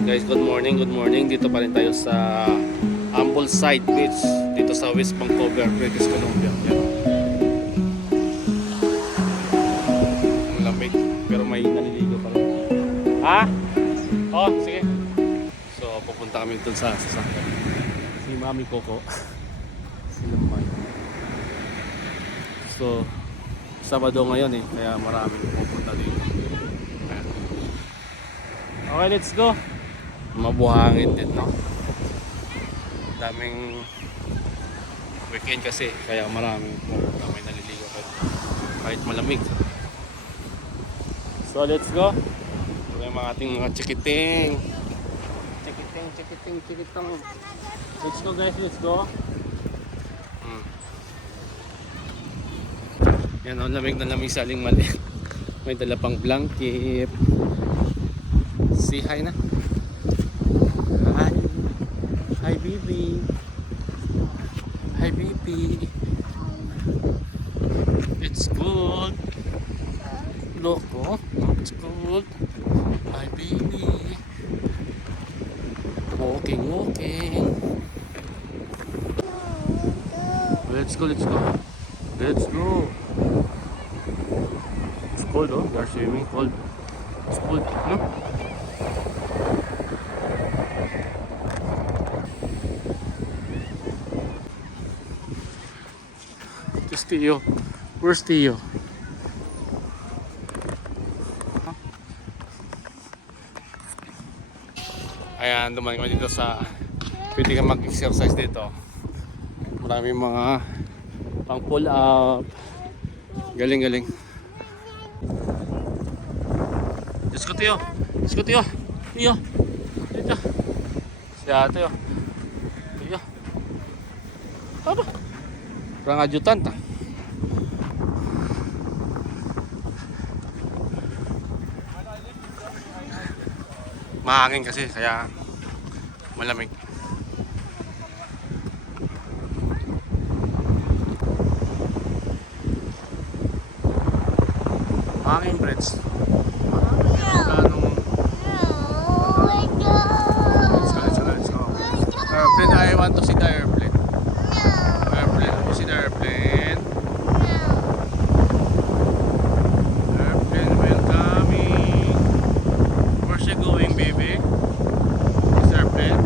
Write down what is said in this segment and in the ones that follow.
Guys, good morning, good morning. Dito pa rin tayo sa Ambleside Beach, dito sa West Vancouver, British Columbia. Yan. Ang lamig, pero may naliligo pa rin. Ha? Oh, sige. So, pupunta kami dun sa sasakyan. Si Mami Coco. Si Lamay. So, Sabado ngayon eh, kaya maraming pupunta dito. Ayan. Okay, let's go. Mabuhangin din, no? Daming weekend kasi, kaya maraming pupunta. May naliligo kahit malamig. So, let's go. Ito yung mga ating mga chikiting. Chikitang. Let's go guys, let's go. Yan o, lamig na lamig sa Aling Maliit. May dala pang blanket. Say hi na. Hi. Hi baby. Hi baby. It's good. Look, oh, it's good. Hi baby. Walking. Let's go. Let's go. It's cold, oh. They're swimming cold. It's cold, no? It's Tio. Where's Tio? Ayan, dumating kami dito sa pwede ka mag-exercise dito. Maraming mga pang pull up. Galing. Let's go Tio. Tio. Dito. Si ate oh. Tio. Ano? Parang adjutant ah. Mahangin kasi kaya malamig. Mahangin, Brits. Let's go. Airplane, I want to see the airplane. Want to see the airplane. Airplane will coming. Where's she going, baby? This airplane.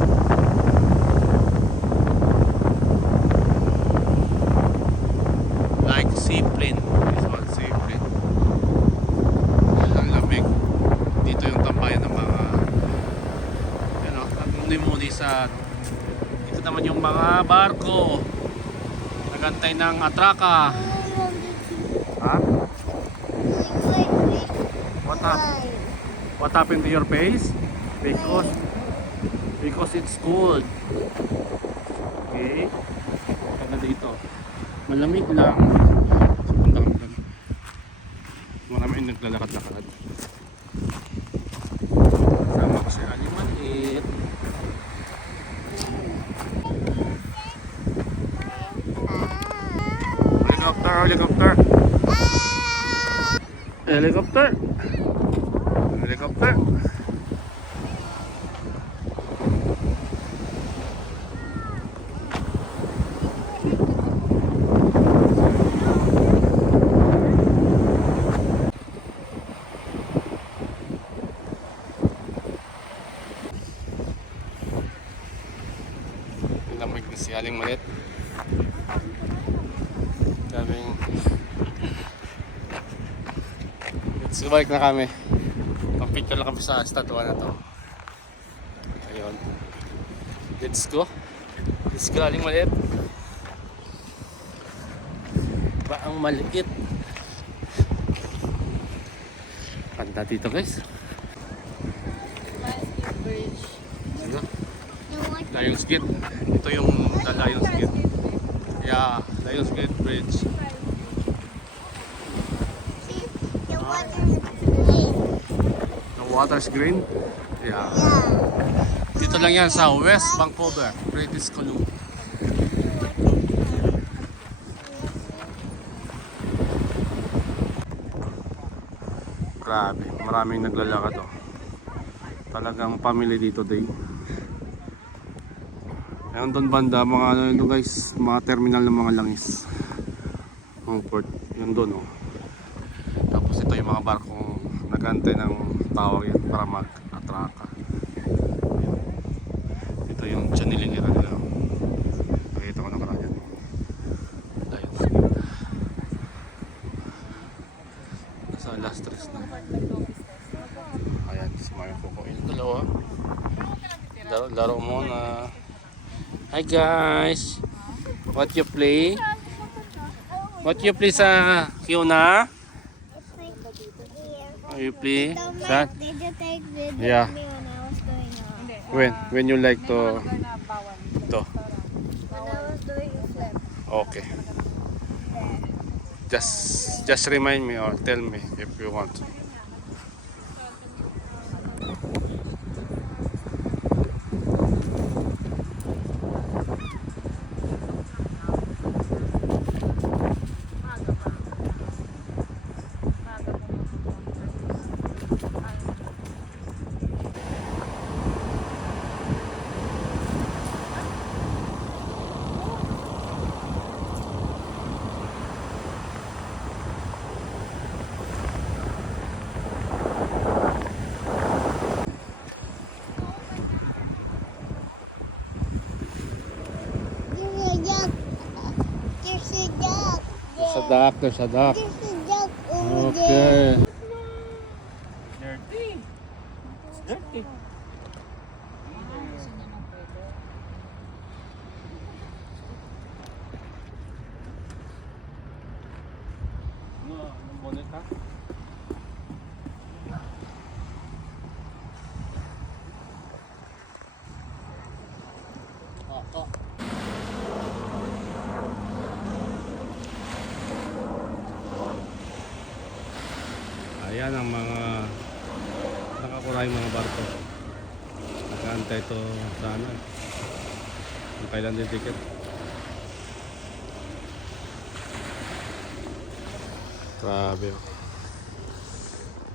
Like seaplane. This one, seaplane. Ang lamig. Dito yung tambayan ng mga muni sa dito naman yung mga barko nagantay ng atraka. Ha? What happened to your face? Because it's cold. Okay? Kaya dito malamig lang. So, maraming naglalakad-lakad. Sama ko si Aling Maliit. Helicopter. Lamig na si Aling Maliit. Daming so balik na kami. Pang-picture lang kami sa estatwa na to. Ayun. Let's go Aling Maliit. Baang maliit. Ganda dito guys. Lions Gate. Ito yung the Lions Gate. Yeah, Lions Gate Bridge. The water's green? Yeah. Dito lang yan sa West Vancouver, British Columbia. Grabe, maraming naglalakad oh. Talagang family dito day. Ayun doon banda, mga ano yun guys, mga terminal ng mga langis. Mga port, yun doon oh. Tapos ito yung mga barkong nagantay ng tawag yan para mag-atraka. Ito yung channelingera nila. Nakita ko na karaan yan. Nasa last stress na. Ayan, si Mami Coco. Yung dalawa. Laro muna. Hi guys! What you play? What you play sa Fiona? Oh, you play? Sa? Did you take video Yeah. of me when I was doing When you like to when I was doing a flip? okay. Just remind me or tell me if you want. There's a duck. There's a duck, there's a duck. There's a duck over there. Okay. Dirty. It's dirty. Anong bonnet ha? Ayan ang mga nakakuray mga barko. Nag-aantay ito sa ano. Ang kailan din ticket. Grabe. Oh.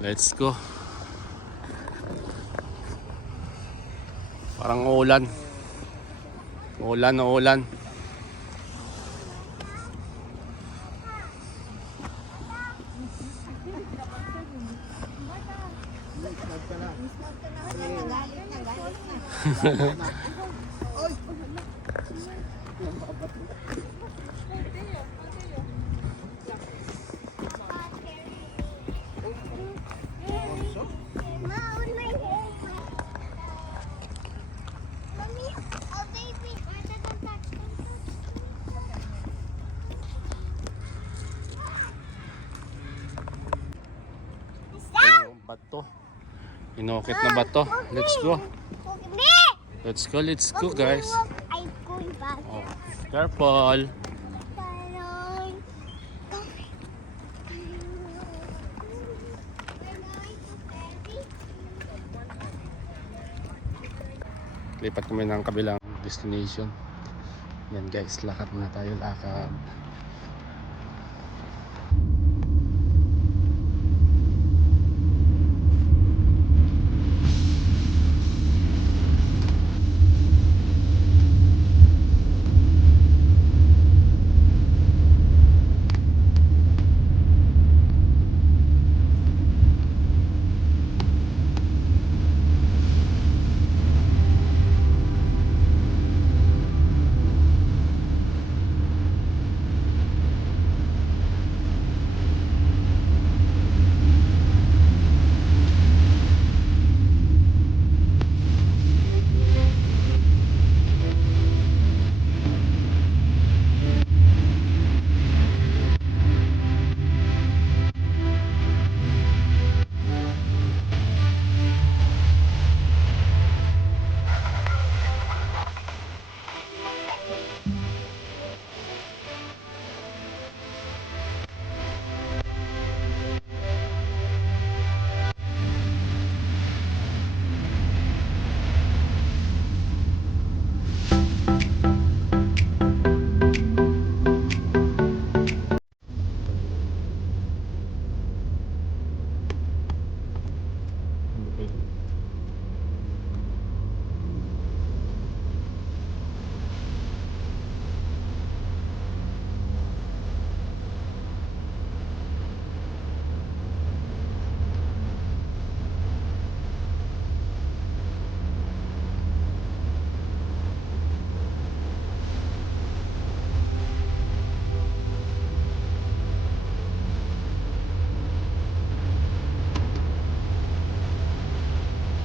Let's go. Parang uulan. Uulan. Bato. Inokit na bato. Let's go. Let's go guys. I'm going back. Oh, careful. Lipat kami ng kabilang destination. Yan guys, lakad muna tayo, lakad.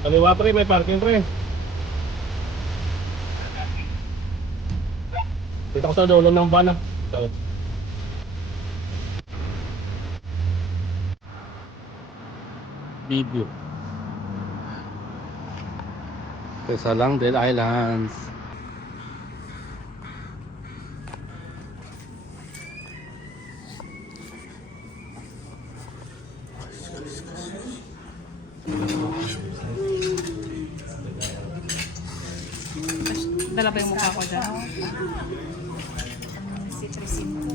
Kaliwa pre, may parking pre. Dito ko sa dulo ng van ah. Ito. Video. Ito sa Langdale Islands. Dala pa yung mukha ko dyan. Si Tricinco.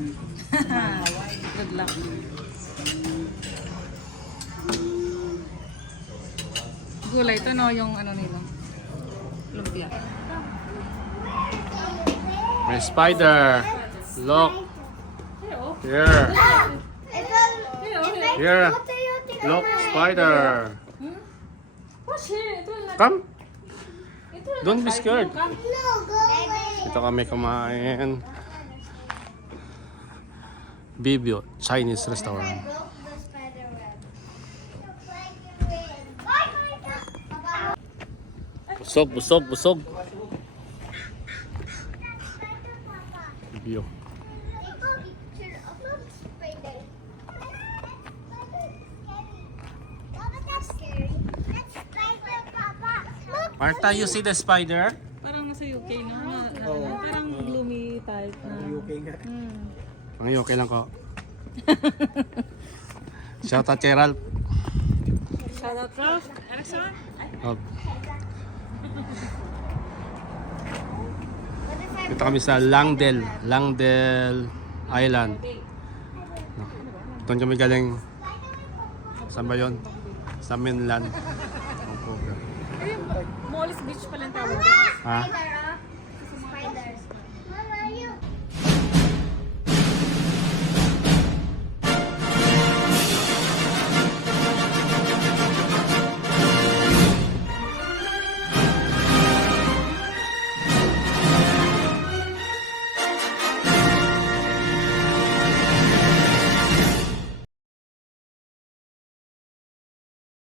Good luck. Gulay ito no, yung ano nila. Lumpia. May spider. Look. Here. Here. Look, spider. Come. Don't be scared. Ito kami kumain. Bibyo, Chinese restaurant. Busog, busog, busog. Bibyo. Martha, you see the spider? Parang nasa UK no? Parang gloomy type na. UK nga. Ang okay lang ko. Shout out Gerald. Shout out Ralph. Alexon. Oh. Dito kami sa Langdale Island. Doon kami galing. Saan ba yun? Sa mainland. Molly's Beach pala ang tawag. Ha?